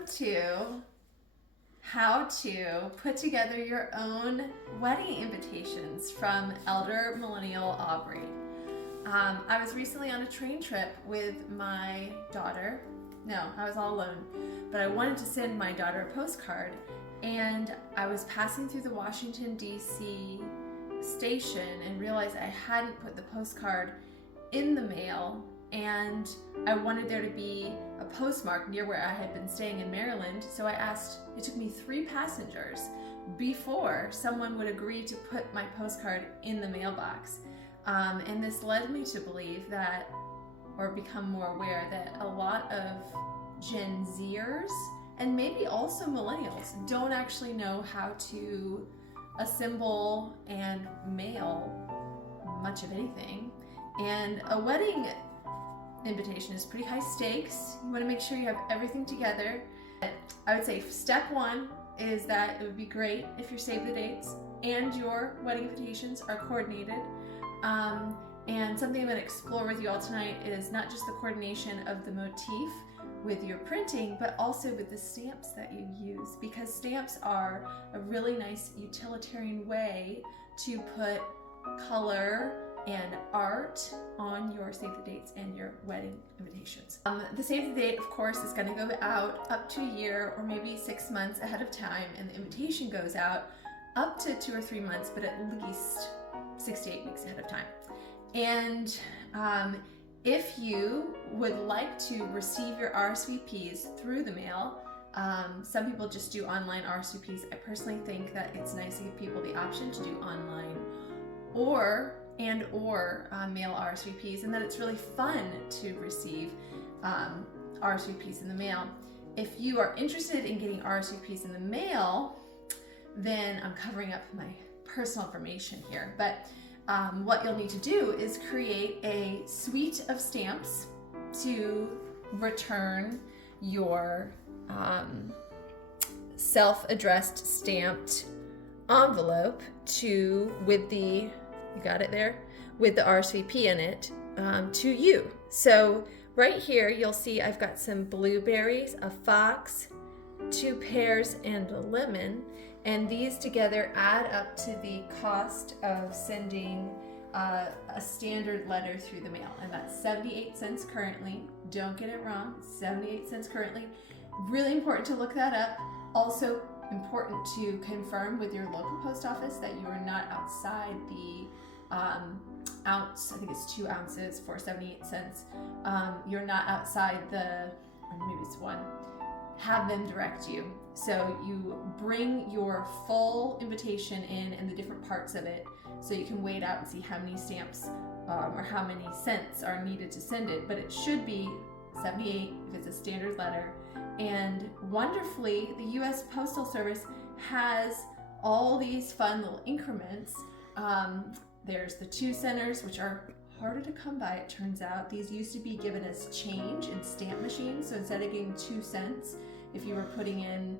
welcome to how to put together your own wedding invitations from Elder Millennial Aubrey. I was recently on a train trip with my daughter. No, I was all alone, but I wanted to send my daughter a postcard, and I was passing through the Washington, D.C. station and realized I hadn't put the postcard in the mail, and I wanted there to be a postmark near where I had been staying in Maryland. So I asked, it took me 3 passengers before someone would agree to put my postcard in the mailbox. And this led me to believe that, or become more aware that a lot of Gen Zers and maybe also millennials don't actually know how to assemble and mail much of anything. And a wedding invitation is pretty high stakes. You want to make sure you have everything together. I would say step 1 is that it would be great if your save the dates and your wedding invitations are coordinated. And something I'm going to explore with you all tonight is not just the coordination of the motif with your printing, but also with the stamps that you use, because stamps are a really nice utilitarian way to put color and art on your save the dates and your wedding invitations. The save the date, of course, is going to go out up to a year or maybe 6 months ahead of time, and the invitation goes out up to 2 or 3 months, but at least 6 to 8 weeks ahead of time. And if you would like to receive your RSVPs through the mail, some people just do online RSVPs. I personally think that it's nice to give people the option to do online or mail RSVPs, and that it's really fun to receive RSVPs in the mail. If you are interested in getting RSVPs in the mail, then I'm covering up my personal information here, but what you'll need to do is create a suite of stamps to return your self-addressed stamped envelope with the, you got it there, with the RSVP in it, to you. So right here you'll see I've got some blueberries, a fox, 2 pears, and a lemon. And these together add up to the cost of sending a standard letter through the mail. And that's 78 cents currently. Don't get it wrong, 78 cents currently. Really important to look that up. Also important to confirm with your local post office that you are not outside the ounce. I think it's 2 ounces for 78 cents. You're not outside or maybe it's 1. Have them direct you. So you bring your full invitation in and the different parts of it, so you can weigh it out and see how many stamps or how many cents are needed to send it. But it should be 78 if it's a standard letter. And wonderfully, the U.S. Postal Service has all these fun little increments. There's the 2 centers, which are harder to come by, it turns out. These used to be given as change in stamp machines. So instead of getting 2 cents, if you were putting in,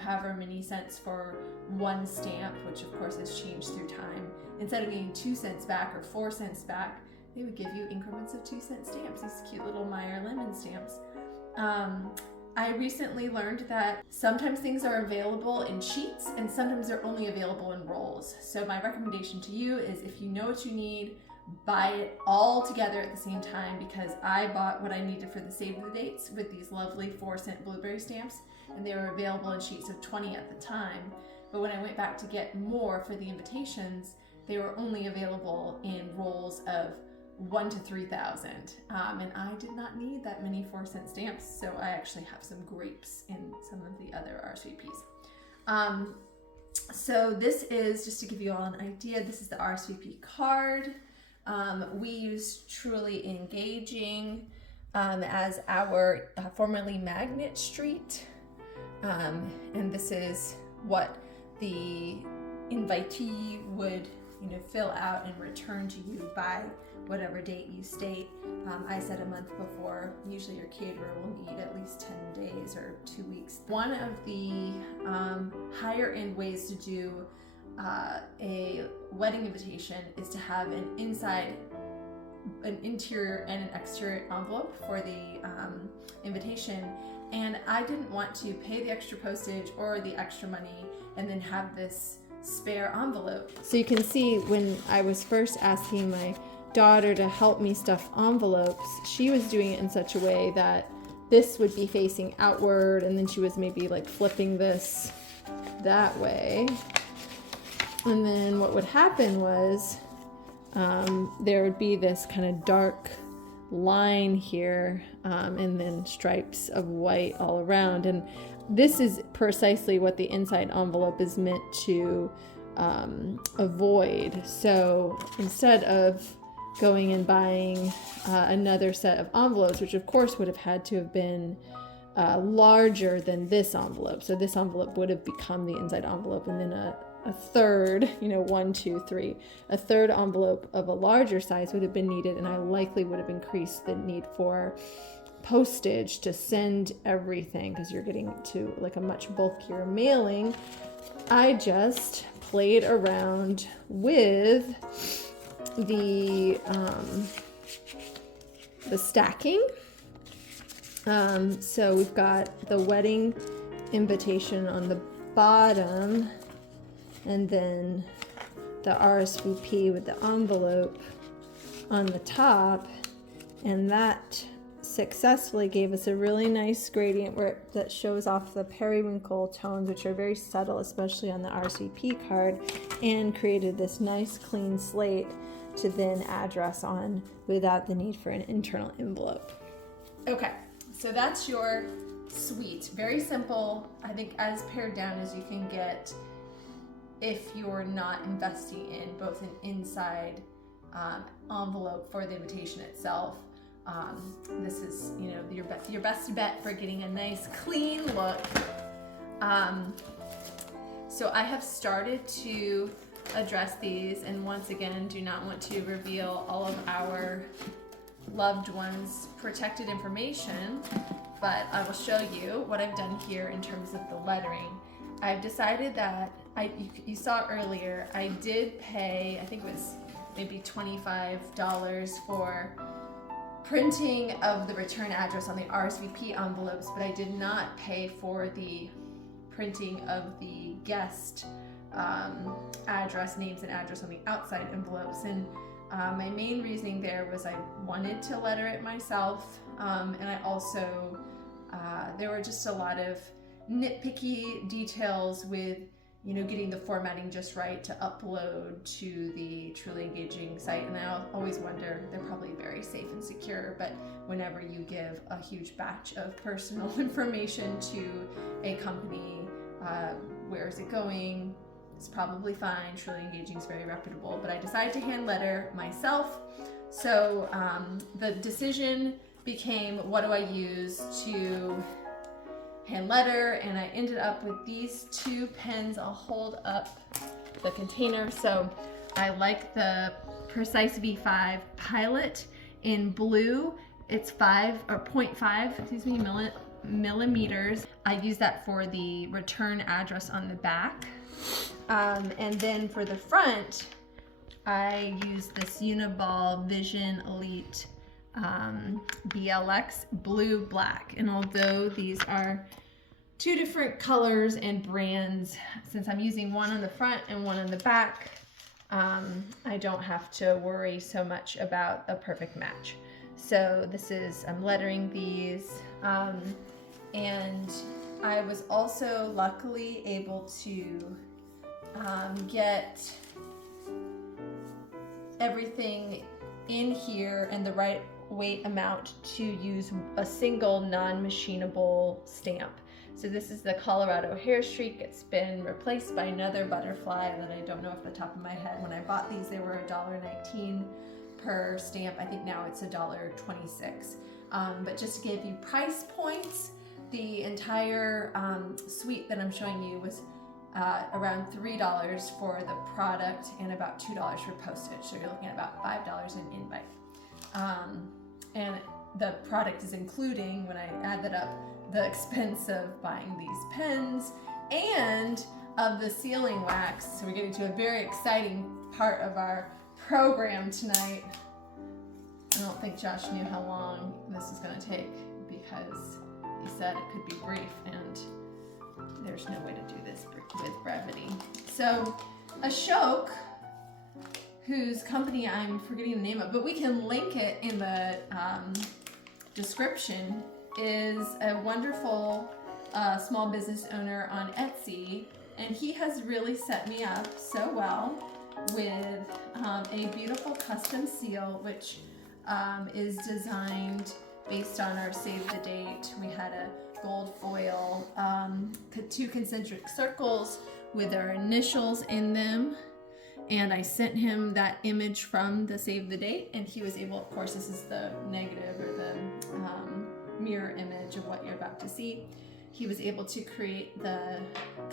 however many cents for 1 stamp, which of course has changed through time, instead of getting 2 cents back or 4 cents back, they would give you increments of 2-cent stamps, these cute little Meyer lemon stamps. I recently learned that sometimes things are available in sheets and sometimes they're only available in rolls. So my recommendation to you is, if you know what you need, buy it all together at the same time, because I bought what I needed for the save the dates with these lovely 4-cent blueberry stamps, and they were available in sheets of 20 at the time. But when I went back to get more for the invitations, they were only available in rolls of 1 to 3,000. And I did not need that many 4-cent stamps, so I actually have some grapes in some of the other RSVPs. So this is, just to give you all an idea, this is the RSVP card. We use Truly Engaging as our formerly Magnet Street, and this is what the invitee would fill out and return to you by whatever date you state. I said a month before. Usually your caterer will need at least 10 days or 2 weeks. One of the higher end ways to do a wedding invitation is to have an interior and an exterior envelope for the invitation, and I didn't want to pay the extra postage or the extra money and then have this spare envelope. So you can see when I was first asking my daughter to help me stuff envelopes, she was doing it in such a way that this would be facing outward, and then she was maybe like flipping this that way. And then what would happen was there would be this kind of dark line here, and then stripes of white all around. And this is precisely what the inside envelope is meant to avoid. So instead of going and buying another set of envelopes, which of course would have had to have been larger than this envelope. So this envelope would have become the inside envelope, and then a third, 1, 2, 3, a third envelope of a larger size would have been needed, and I likely would have increased the need for postage to send everything because you're getting to like a much bulkier mailing. I just played around with the stacking. So we've got the wedding invitation on the bottom, and then the RSVP with the envelope on the top, and that successfully gave us a really nice gradient that shows off the periwinkle tones, which are very subtle, especially on the RSVP card, and created this nice clean slate to then address on without the need for an internal envelope. Okay, so that's your suite. Very simple, I think as pared down as you can get if you're not investing in both an inside envelope for the invitation itself. This is, your best bet for getting a nice clean look. So I have started to address these, and once again, do not want to reveal all of our loved ones' protected information, but I will show you what I've done here in terms of the lettering. I've decided that, you saw earlier, I did pay, I think it was maybe $25 for printing of the return address on the RSVP envelopes, but I did not pay for the printing of the guest address, names and address on the outside envelopes. And my main reasoning there was I wanted to letter it myself, and I also, there were just a lot of nitpicky details with getting the formatting just right to upload to the Truly Engaging site. And I always wonder, they're probably very safe and secure, but whenever you give a huge batch of personal information to a company, where is it going? It's probably fine. Truly Engaging is very reputable, but I decided to hand letter myself. So the decision became, what do I use to hand letter? And I ended up with these two pens. I'll hold up the container. So I like the Precise V5 Pilot in blue. It's 0.5 millimeters. I use that for the return address on the back. And then for the front, I use this Uniball Vision Elite BLX blue black. And although these are two different colors and brands, since I'm using one on the front and one on the back, I don't have to worry so much about a perfect match. So this is, I'm lettering these, and I was also luckily able to get everything in here and the right weight amount to use a single non-machinable stamp. So this is the Colorado Hair Streak. It's been replaced by another butterfly that I don't know off the top of my head. When I bought these, they were $1.19 per stamp. I think now it's $1.26. But just to give you price points, the entire suite that I'm showing you was around $3 for the product and about $2 for postage. So you're looking at about $5 in invite. And the product is including, when I add that up, the expense of buying these pens and of the sealing wax. So we're getting to a very exciting part of our program tonight. I don't think Josh knew how long this is going to take because he said it could be brief, and there's no way to do this with brevity. So Ashok, whose company I'm forgetting the name of, but we can link it in the description, is a wonderful small business owner on Etsy, and he has really set me up so well with a beautiful custom seal, which is designed based on our save the date. We had a gold foil, 2 concentric circles with our initials in them, and I sent him that image from the save the date, and he was able, of course this is the negative or the mirror image of what you're about to see. He was able to create the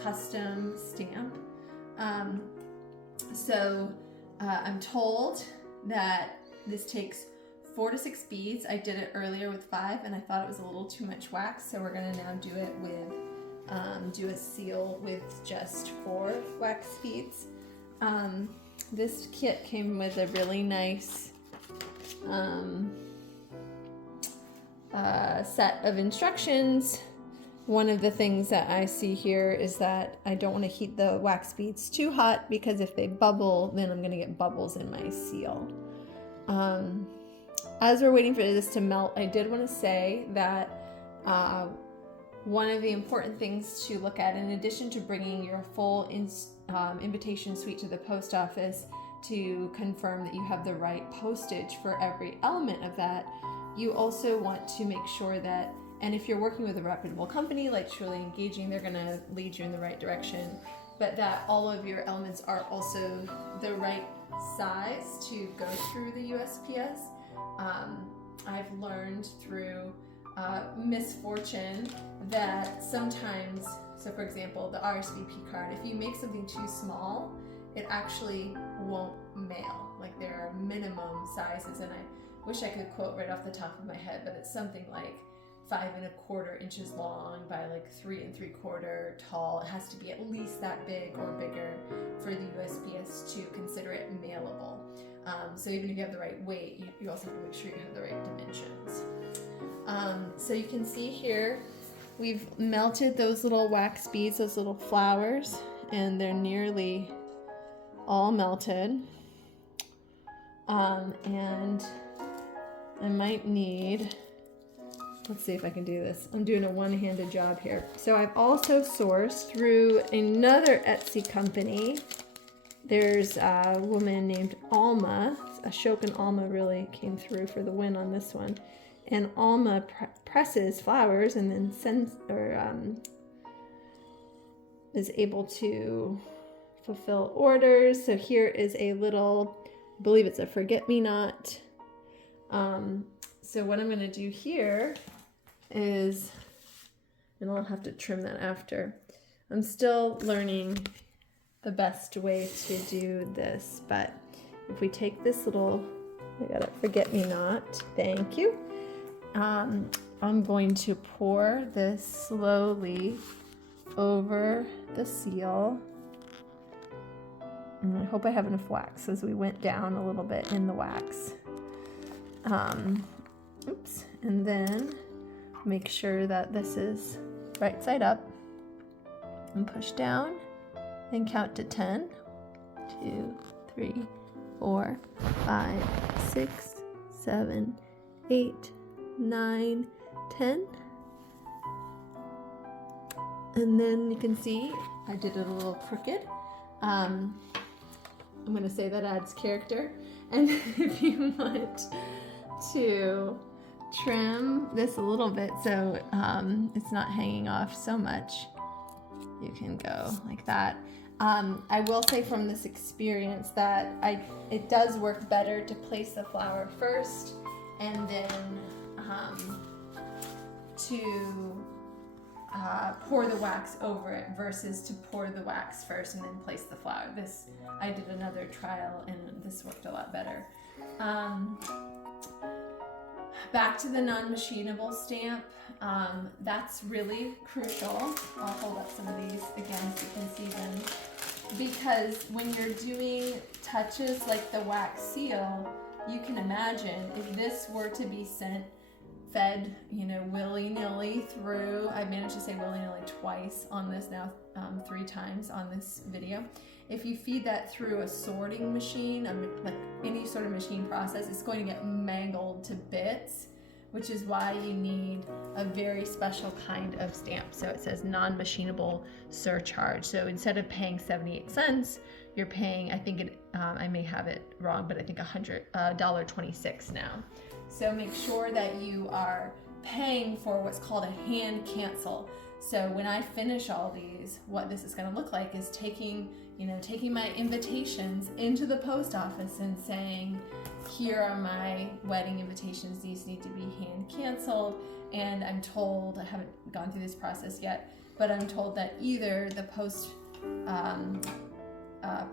custom stamp. I'm told that this takes 4 to 6 beads. I did it earlier with 5, and I thought it was a little too much wax, so we're gonna now do it with, do a seal with just 4 wax beads. This kit came with a really nice set of instructions. One of the things that I see here is that I don't want to heat the wax beads too hot, because if they bubble, then I'm going to get bubbles in my seal. As we're waiting for this to melt, I did want to say that one of the important things to look at, in addition to bringing your full invitation suite to the post office to confirm that you have the right postage for every element of that, you also want to make sure that, and if you're working with a reputable company like Truly Engaging, they're going to lead you in the right direction, but that all of your elements are also the right size to go through the USPS. I've learned through misfortune that sometimes, so for example, the RSVP card, if you make something too small, it actually won't mail. Like, there are minimum sizes, and I wish I could quote right off the top of my head, but it's something like 5 1/4 inches long by like 3 3/4 tall. It has to be at least that big or bigger for the USPS to consider it mailable. So even if you have the right weight, you also have to make sure you have the right dimensions. So you can see here, we've melted those little wax beads, those little flowers, and they're nearly all melted. And I might need, let's see if I can do this. I'm doing a one-handed job here. So I've also sourced through another Etsy company. There's a woman named Alma. Ashok and Alma really came through for the win on this one. And Alma presses flowers and then sends, or is able to fulfill orders. So here is a little, I believe it's a forget-me-not. So what I'm going to do here is, and I'll have to trim that after. I'm still learning the best way to do this, but if we take this little, I got a forget-me-not, thank you. I'm going to pour this slowly over the seal. And I hope I have enough wax, as we went down a little bit in the wax. Oops, and then make sure that this is right side up, and push down and count to 10. 2, 3, 4, 5, 6, 7, 8, 9, 10. And then you can see I did it a little crooked. I'm going to say that adds character. And if you want to trim this a little bit so it's not hanging off so much, you can go like that. I will say from this experience that it does work better to place the flower first and then to pour the wax over it versus to pour the wax first and then place the flower. This, I did another trial and this worked a lot better. Back to the non-machinable stamp, that's really crucial. I'll hold up some of these again so you can see them. Because when you're doing touches like the wax seal, you can imagine if this were to be sent fed, willy-nilly through. I managed to say willy-nilly twice on this now, 3 times on this video. If you feed that through a sorting machine, like any sort of machine process, it's going to get mangled to bits, which is why you need a very special kind of stamp. So it says non-machinable surcharge. So instead of paying 78 cents, you're paying, I think I may have it wrong, but I think $126 now. So make sure that you are paying for what's called a hand cancel. So when I finish all these, what this is going to look like is taking my invitations into the post office and saying, here are my wedding invitations, these need to be hand canceled. And I'm told, I haven't gone through this process yet, but I'm told that either the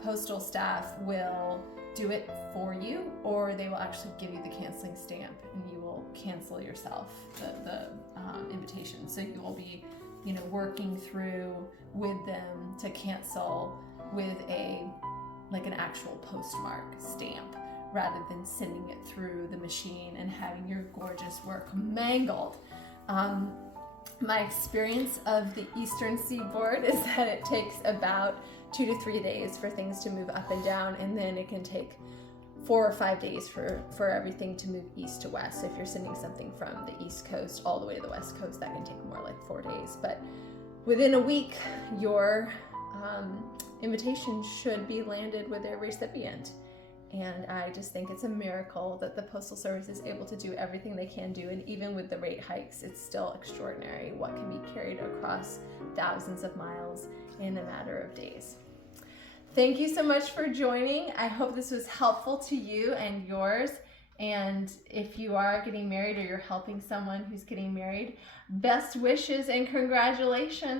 postal staff will do it for you, or they will actually give you the canceling stamp and you will cancel yourself the invitation. So you will be working through with them to cancel with an actual postmark stamp, rather than sending it through the machine and having your gorgeous work mangled. My experience of the Eastern Seaboard is that it takes about 2 to 3 days for things to move up and down, and then it can take 4 or 5 days for everything to move east to west. So if you're sending something from the East Coast all the way to the West Coast, that can take more like 4 days. But within a week, your invitation should be landed with their recipient. And I just think it's a miracle that the Postal Service is able to do everything they can do. And even with the rate hikes, it's still extraordinary what can be carried across thousands of miles in a matter of days. Thank you so much for joining. I hope this was helpful to you and yours. And if you are getting married or you're helping someone who's getting married, best wishes and congratulations.